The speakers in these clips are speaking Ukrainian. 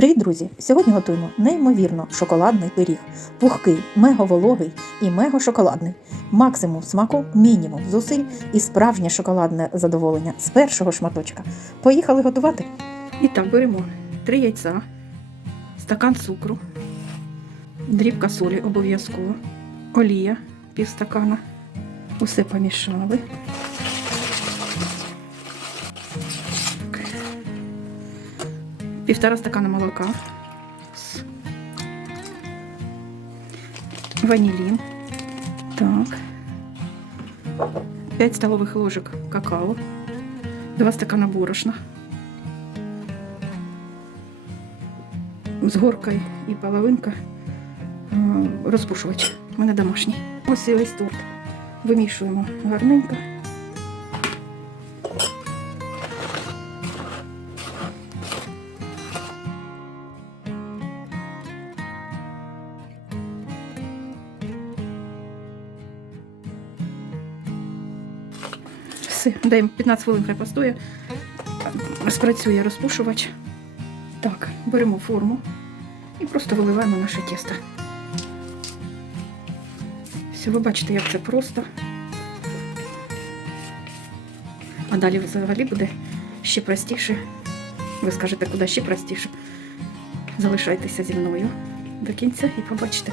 Привіт, друзі! Сьогодні готуємо неймовірно шоколадний пиріг. Пухкий, меговологий і мего-шоколадний. Максимум смаку, мінімум зусиль і справжнє шоколадне задоволення з першого шматочка. Поїхали готувати. І так, беремо 3 яйця, стакан цукру, дрібка солі обов'язково, олія пів стакана. Усе помішали. Півтора стакана молока. Ванілін. Так. 5 столових ложек какао. 2 стакана борошна. з горкою і половинка е, розпушувач. У мене домашній. Ось і весь торт. Вимішуємо гарненько. Все, даємо 15 хвилин, хай постоє. Спрацює розпушувач. Так, беремо форму і просто виливаємо наше тісто. Все, ви бачите, як це просто. А далі взагалі буде ще простіше. Ви скажете, куди ще простіше. Залишайтеся зі мною до кінця і побачите.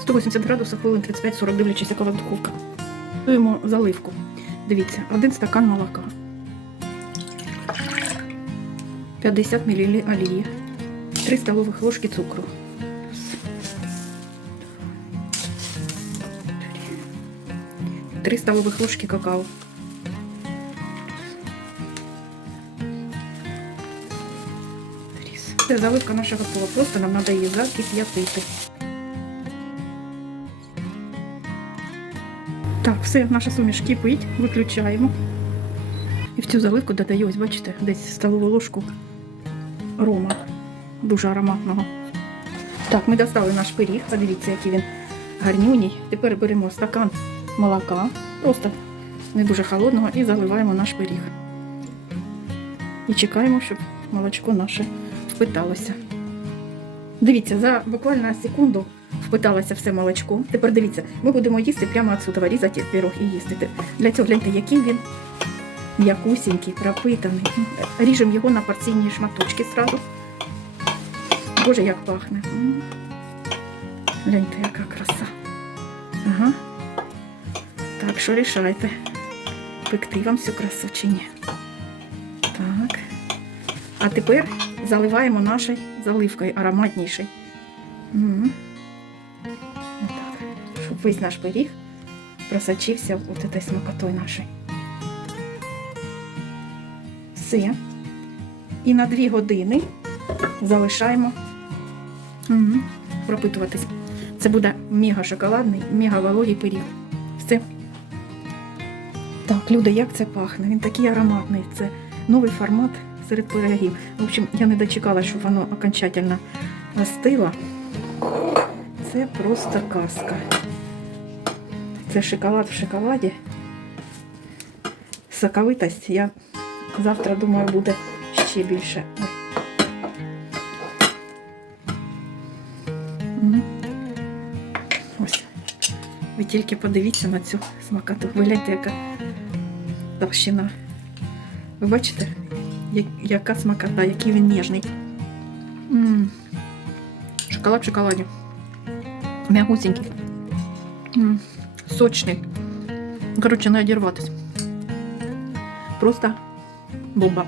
180 градусів, хвилин 35-40, дивлячись, яка духовка. Готуємо заливку. Дивіться, один стакан молока. 50 мл олії, 3 столових ложки цукру. Три столових ложки какао. Все, заливка наша готова. Просто нам треба її закип'ятити. Так, все, наша суміш кипить, виключаємо. І в цю заливку додаю, ось бачите, десь столову ложку рома. Дуже ароматного. Так, ми достали наш пиріг. Подивіться, який він гарнюній. Тепер беремо стакан молока, просто не дуже холодного, і заливаємо наш пиріг. І чекаємо, щоб молочко наше впиталося. Дивіться, за буквально секунду впиталося все молочко. Тепер дивіться, ми будемо їсти прямо отсюди, різати пирог і їсти. Для цього гляньте, який він м'якусінький, пропитаний. Ріжемо його на порційні шматочки сразу. Боже, як пахне. Гляньте, яка краса. Ага. Так, що рішайте? Пекти вам всю красу чи ні? Так. А тепер заливаємо нашою заливкою ароматнішою. Весь наш пиріг просочився от этой смакотою нашої. Все. І на 2 години залишаємо угу. пропитуватись. Це буде мега шоколадний, мега вологий пиріг. Все. Так, люди, як це пахне? Він такий ароматний. Це новий формат серед пирогів. В общем, я не дочекала, щоб воно окончательно остило. Це просто казка. Це шоколад в шоколаді. Соковитость. Я завтра, думаю, буде ще більше. Ви тільки подивіться на цю смакоту. Виглядьте, яка товщина. Ви бачите, яка смакота, який він ніжний. М. Шоколад в шоколаді. Мягусенький. М. Сочний. Коротше, не одірватись. Просто бомба.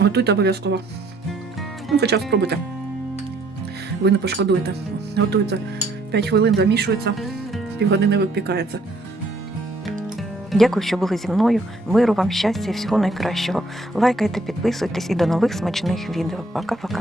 Готуйте обов'язково. Ну, хоча спробуйте. Ви не пошкодуєте. Готується 5 хвилин, замішується, півгодини випікається. Дякую, що були зі мною. Миру вам, щастя і всього найкращого. Лайкайте, підписуйтесь і до нових смачних відео. Пока-пока.